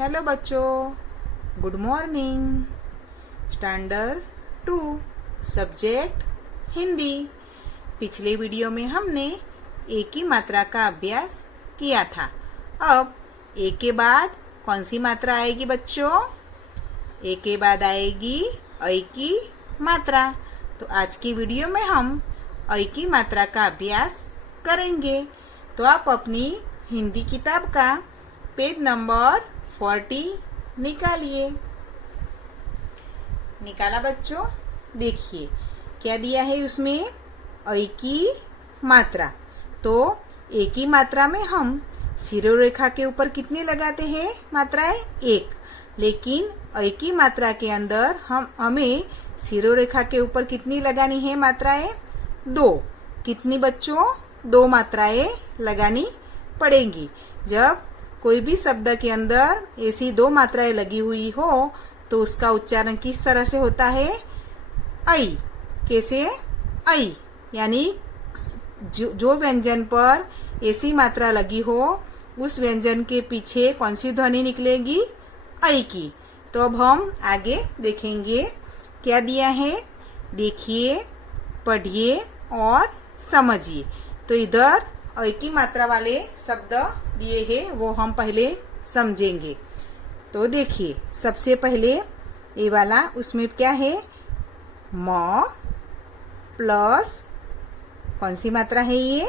Hello बच्चों, good morning. Standard 2 subject Hindi. पिछले video में हमने ए की मात्रा का अभ्यास किया था। अब ए के बाद कौन सी मात्रा आएगी बच्चों? ए के बाद आएगी ऐ की मात्रा। तो आज की वीडियो में हम ऐ की मात्रा का अभ्यास करेंगे। तो आप अपनी हिंदी किताब का पेज नंबर 40 निकालिए। निकाला बच्चों? देखिए क्या दिया है उसमें, ऐ की मात्रा। तो ए की मात्रा में हम शिरोरेखा के ऊपर कितने लगाते हैं मात्राएं? 1। लेकिन ऐ की मात्रा के अंदर हमें शिरोरेखा के ऊपर कितनी लगानी है मात्राएं? 2। कितनी बच्चों? 2 मात्राएं लगानी पड़ेंगी। जब कोई भी शब्द के अंदर ऐसी 2 मात्राएं लगी हुई हो तो उसका उच्चारण किस तरह से होता है? ऐ। कैसे? ऐ। यानी जो व्यंजन पर ऐसी मात्रा लगी हो उस व्यंजन के पीछे कौन सी ध्वनि निकलेगी? ऐ की। तो अब हम आगे देखेंगे क्या दिया है। देखिए, पढ़िए और समझिए। तो इधर ऐ की मात्रा वाले शब्द दिए हैं, वो हम पहले समझेंगे। तो देखिए, सबसे पहले ये वाला, उसमें क्या है? म प्लस कौन सी मात्रा है ये?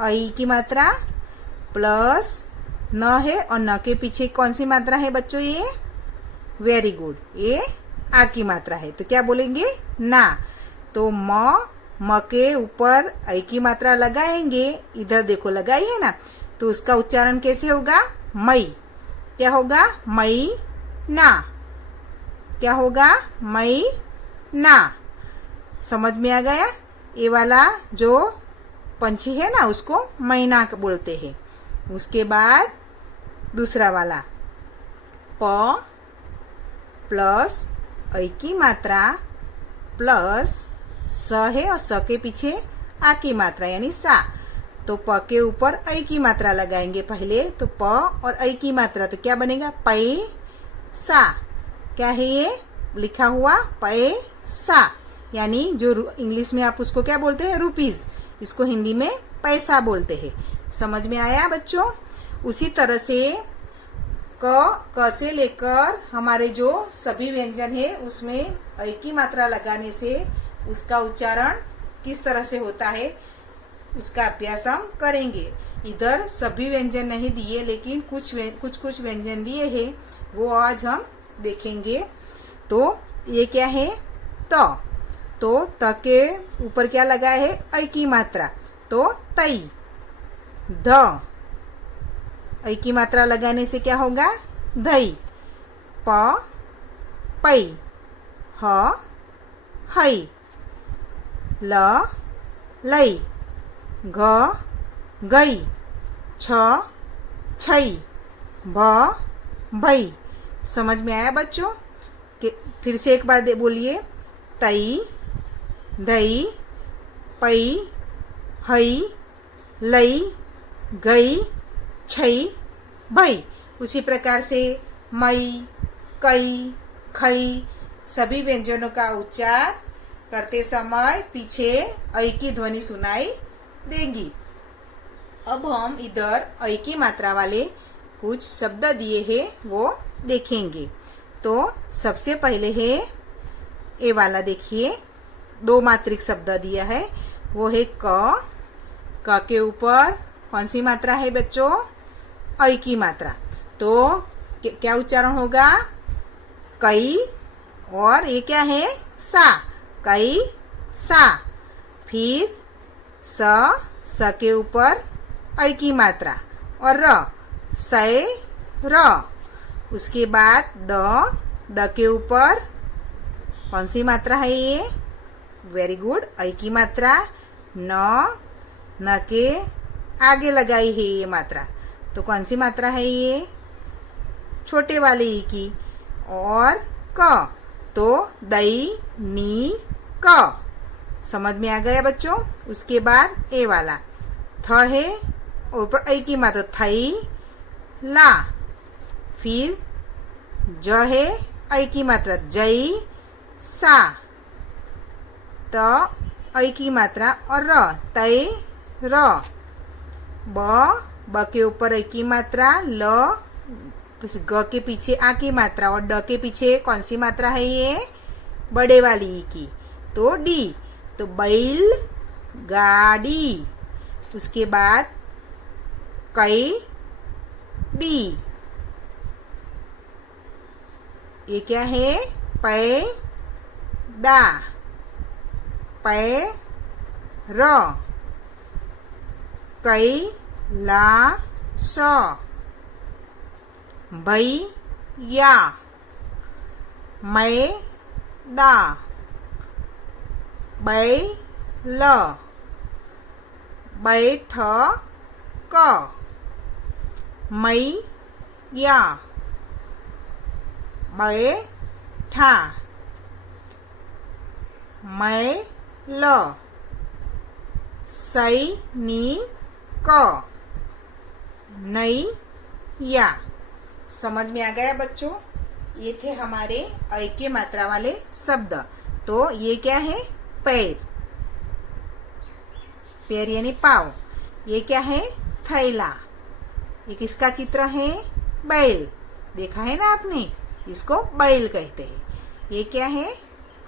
ऐ की मात्रा प्लस न है, और न के पीछे कौन सी मात्रा है बच्चों? ये वेरी गुड, ये आ की मात्रा है। तो क्या बोलेंगे? ना। तो म के ऊपर ऐ की मात्रा लगाएंगे। इधर देखो लगाई है ना, तो उसका उच्चारण कैसे होगा? मई। क्या होगा? मई ना। क्या होगा? मई ना। समझ में आ गया? ये वाला जो पंछी है ना, उसको मैना बोलते हैं। उसके बाद दूसरा वाला प प्लस ऐ की मात्रा प्लस स है, और स के पीछे आ की मात्रा यानी सा। तो प के ऊपर ऐ की मात्रा लगाएंगे पहले। तो प और ऐ की मात्रा, तो क्या बनेगा? पैसा। क्या है ये लिखा हुआ? पैसा। यानी जो इंग्लिश में आप उसको क्या बोलते हैं? रुपीज। इसको हिंदी में पैसा बोलते हैं। समझ में आया बच्चों? उसी तरह से क से लेकर हमारे जो सभी व्यंजन है उसमें ऐ की मात्रा लगाने से उसका उच्चारण किस तरह से होता है उसका अभ्यास हम करेंगे। इधर सभी व्यंजन नहीं दिए, लेकिन कुछ व्यंजन दिए हैं, वो आज हम देखेंगे। तो ये क्या है? तो त के ऊपर क्या लगा है? ऐ की मात्रा। तो तई। ध ऐ की मात्रा लगाने से क्या होगा? धई। प पई। ह हई। ल लई। घ गई। छ छई। भ भई। समझ में आया बच्चों? फिर से एक बार बोलिए। तई, धई, पई, हई, लई, गई, छई, भई। उसी प्रकार से मई, कई, खई सभी व्यंजनों का उच्चार करते समय पीछे ऐ की ध्वनि सुनाई देगी। अब हम इधर ऐ की मात्रा वाले कुछ शब्द दिए हैं, वो देखेंगे। तो सबसे पहले है ये वाला। देखिए, 2 मात्रिक शब्द दिया है, वो है क के ऊपर कौन सी मात्रा है बच्चों? ऐ की मात्रा। तो क्या उच्चारण होगा? कई। और ये क्या है? सा। कई सा। फिर स के ऊपर ऐ की मात्रा, और र सै र। उसके बाद द के ऊपर कौन सी मात्रा है ये? वेरी गुड, ऐ की मात्रा। न के आगे लगाई है ये मात्रा। तो कौन सी मात्रा है ये? छोटे वाले ई की। और क। तो दई नी क। समझ में आ गया बच्चों? उसके बाद ए वाला थ है, ऊपर ऐ की मात्रा। थई ला। फिर ज है ऐ की मात्रा जय सा, त ऐ की मात्रा और र तय र, ब के ऊपर ऐ की मात्रा, ल ग के पीछे आ की मात्रा और ड के पीछे कौन सी मात्रा है ये, बड़े वाली ई की, तो डी, तो बैल गाड़ी। उसके बाद कई दी, ये क्या है, पै दा, पै र, कई ला स, भई या, मै दा, बै ल, बैठ क, मै या, बैठा, मै ल, सैनिक, नई या। समझ में आ गया बच्चों? ये थे हमारे ऐ के मात्रा वाले शब्द। तो ये क्या है, पैर, पैर यानी पाव। ये क्या है, थैला। ये किसका चित्र है, बैल। देखा है ना आपने, इसको बैल कहते हैं। ये क्या है,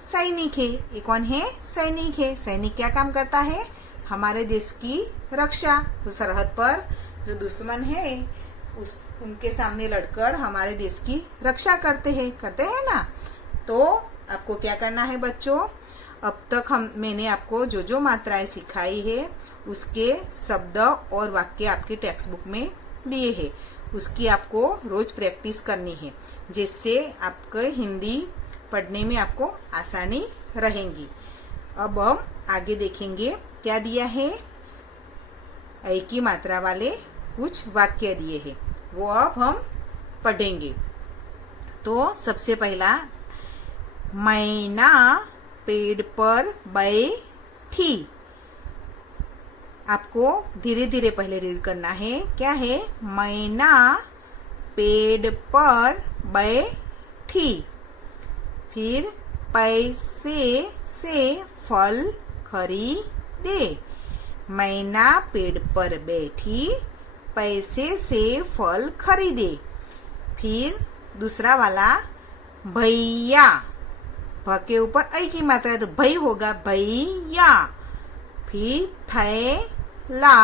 सैनिक है। ये कौन है, सैनिक है। सैनिक क्या काम करता है, हमारे देश की रक्षा। उस सरहद पर जो दुश्मन है उनके सामने लड़कर हमारे देश की रक्षा करते हैं ना। तो आपको क्या करना है बच्चों, अब तक मैंने आपको जो जो मात्राएं सिखाई है उसके शब्द और वाक्य आपकी टेक्स्ट बुक में दिए हैं। उसकी आपको रोज प्रैक्टिस करनी है, जिससे आपको हिंदी पढ़ने में आपको आसानी रहेगी। अब हम आगे देखेंगे क्या दिया है, ऐ की मात्रा वाले कुछ वाक्य दिए हैं, वो अब हम पढ़ेंगे। तो सबसे पहला, मैना पेड़ पर बैठी। आपको धीरे धीरे पहले रीड करना है। क्या है, मैना पेड़ पर बैठी। फिर पैसे से फल खरीदे। मैना पेड़ पर बैठी, पैसे से फल खरीदे। फिर दूसरा वाला, भैया, भ के ऊपर ऐ की मात्रा है तो भई होगा, भैया। फिर थैला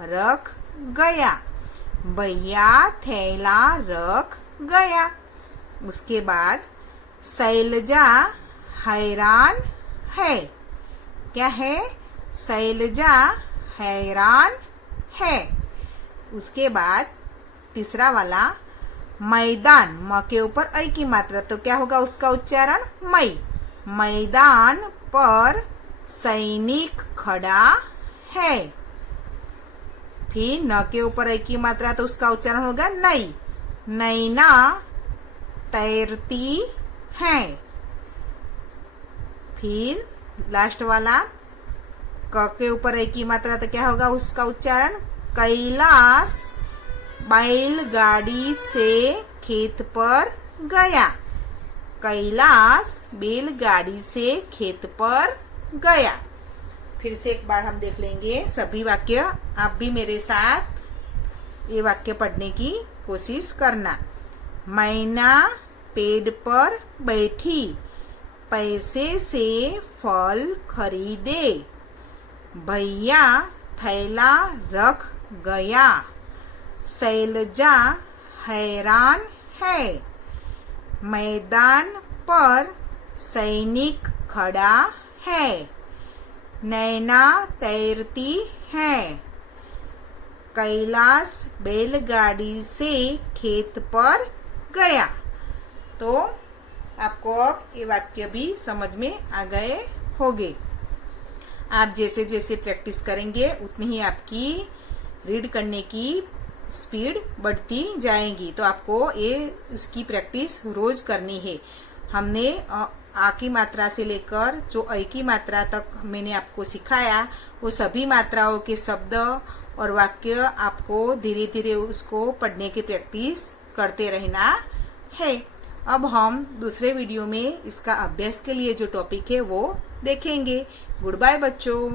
रख गया, भैया थैला रख गया। उसके बाद शैलजा हैरान है। क्या है, शैलजा हैरान है। उसके बाद तीसरा वाला, मैदान, म के ऊपर ऐ की मात्रा तो क्या होगा उसका उच्चारण, मई। मैदान पर सैनिक खड़ा है। फिर न के ऊपर ऐ की मात्रा तो उसका उच्चारण होगा नई। नैना तैरती है। फिर लास्ट वाला, क के ऊपर ऐ की मात्रा तो क्या होगा उसका उच्चारण, कैलाश बैलगाड़ी से खेत पर गया। कैलाश बैलगाड़ी से खेत पर गया। फिर से एक बार हम देख लेंगे सभी वाक्य। आप भी मेरे साथ ये वाक्य पढ़ने की कोशिश करना। मैना पेड़ पर बैठी, पैसे से फल खरीदे। भैया थैला रख गया। शैलजा हैरान है। मैदान पर सैनिक खड़ा है। नैना तैरती है। कैलाश बैलगाड़ी से खेत पर गया। तो आपको अब ये वाक्य भी समझ में आ गए होंगे। आप जैसे जैसे प्रैक्टिस करेंगे उतनी ही आपकी रीड करने की स्पीड बढ़ती जाएगी। तो आपको ये उसकी प्रैक्टिस रोज करनी है। हमने आ की मात्रा से लेकर जो ऐ की मात्रा तक मैंने आपको सिखाया, वो सभी मात्राओं के शब्द और वाक्य आपको धीरे धीरे उसको पढ़ने की प्रैक्टिस करते रहना है। अब हम दूसरे वीडियो में इसका अभ्यास के लिए जो टॉपिक है वो देखेंगे। गुड बाय बच्चों।